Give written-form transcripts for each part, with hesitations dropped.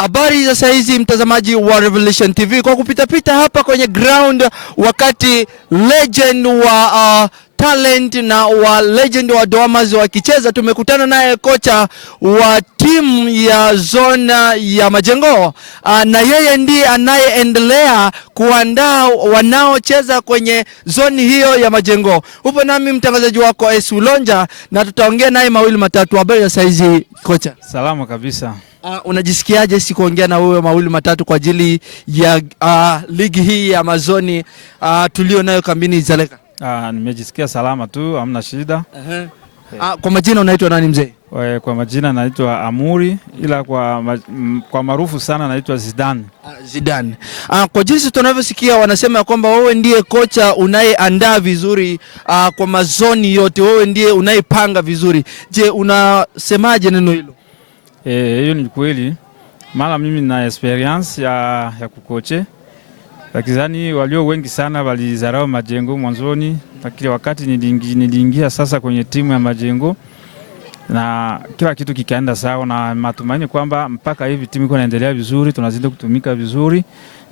Habari za saizi mtazamaji wa Revelation TV, kwa kupita hapa kwenye ground wakati legend wa talent na wa legend wa Dormers wakicheza, tumekutana naye kocha wa timu ya zona ya Majengo, na yeye ndiye anayeendelea kuandaa wanaocheza kwenye zoni hiyo ya Majengo. Upo nami mtangazaji wako S. Ulonja na tutaongea naye mawili matatu. Habari za saizi kocha? Salama kabisa. Unajisikiaje si kuongea na wewe mawili matatu kwa ajili ya ligi hii ya mazoni tulio nayo kambini Dzaleka? Nimejisikia salama tu, hamna shida. Kwa majina unaitwa nani mzee? Kwa majina naitwa Amuri, ila kwa maarufu sana naitwa Zidane. Zidane. Kwa jinsi tunavyosikia wanasema kwamba wewe ndiye kocha unayeandaa vizuri kwa mazoni yote, wewe ndiye unayepanga vizuri. Je, unasemaje neno hilo? Hiyo ni kweli. Mara mimi na experience ya kukoche. Lakini walio wengi sana walizarau Majengo mwanzoni, lakini wakati niliingia sasa kwenye timu ya Majengo na kila kitu kikaenda sawa, na matumaini kwamba mpaka hivi timu iko inaendelea vizuri, tunazidi kutumika vizuri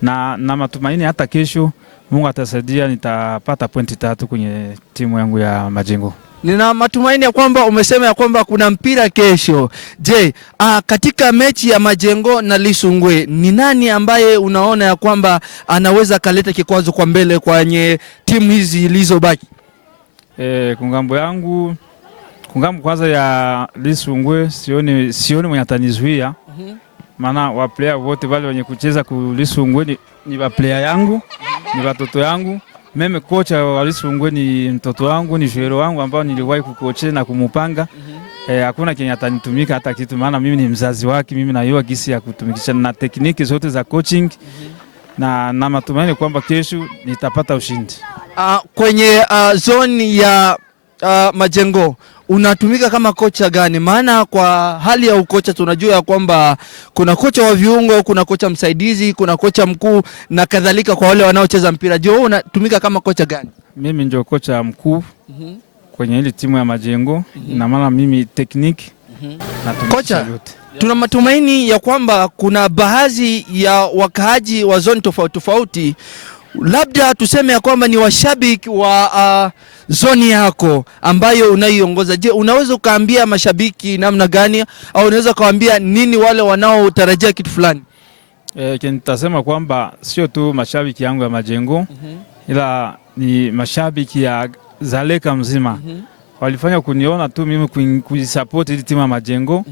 na matumaini hata kesho Mungu atasaidia nitapata pointi 3 kwenye timu yangu ya Majengo. Nina matumaini ya kwamba umesema ya kwamba kuna mpira kesho. Je, katika mechi ya Majengo na Lisungwe ni nani ambaye unaona ya kwamba anaweza kaleta kikwazo kwa mbele kwenye timu hizi zilizobaki? Kungambo kwanza ya Lisungwe sioni mwenye atanizuia. Maana wa player wote wale wenye kucheza ku Lisungwe ni wa player yangu, ni watoto yangu. Mimi kocha wa Lisungwe ni mtoto wangu, ni shero wangu ambao niliwahi kukoche na kumupanga. Hakuna kenye atanitumika hata kitu, maana mimi ni mzazi wake, mimi najua gisi ya kutumikisha na tekniki zote za coaching, na matumaini kwamba kesho nitapata ushindi. Kwenye zone ya Majengo unatumika kama kocha gani? Maana kwa hali ya ukocha tunajua ya kwamba kuna kocha wa viungo, kuna kocha msaidizi, kuna kocha mkuu na kadhalika kwa wale wanaocheza mpira. Je, unatumika kama kocha gani? Mimi ndio kocha mkuu kwenye ile timu ya Majengo. Na maana mimi technique na kocha yote. Tuna matumaini ya kwamba kuna baadhi ya wakaaji wa zone tofauti, labda tuseme ya kwamba ni washabiki wa zoni yako ambayo unaiongoza. Je, unaweza ukaambia mashabiki namna gani, au unaweza kawaambia nini wale wanaotarajia kitu fulani? Nitasema kwamba sio tu mashabiki yangu ya Majengo, ila ni mashabiki ya Dzaleka mzima. Walifanya kuniona tu mimi kuisupport ile timu ya Majengo,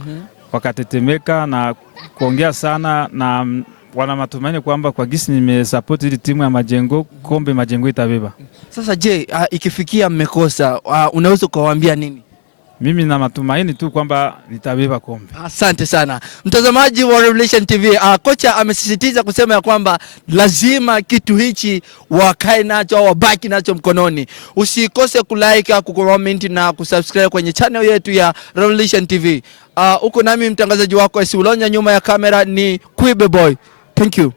wakatetemeka na kuongea sana, na wana matumaini kwamba kwa gisi nimesupport ile timu ya Majengo, kombe Majengo itabeba. Sasa je, ikifikia mmekosa, unaweza kuwaambia nini? Mimi na matumaini tu kwamba nitabeba kombe. Asante sana. Mtazamaji wa Revelation TV, kocha amesisitiza kusema ya kwamba lazima kitu hichi wakae nacho, wabaki nacho mkononi. Usikose kulike, kucomment na kusubscribe kwenye channel yetu ya Revelation TV. Uko nami mtangazaji wako S. Ulonja, nyuma ya kamera ni Quibe Boy. Thank you.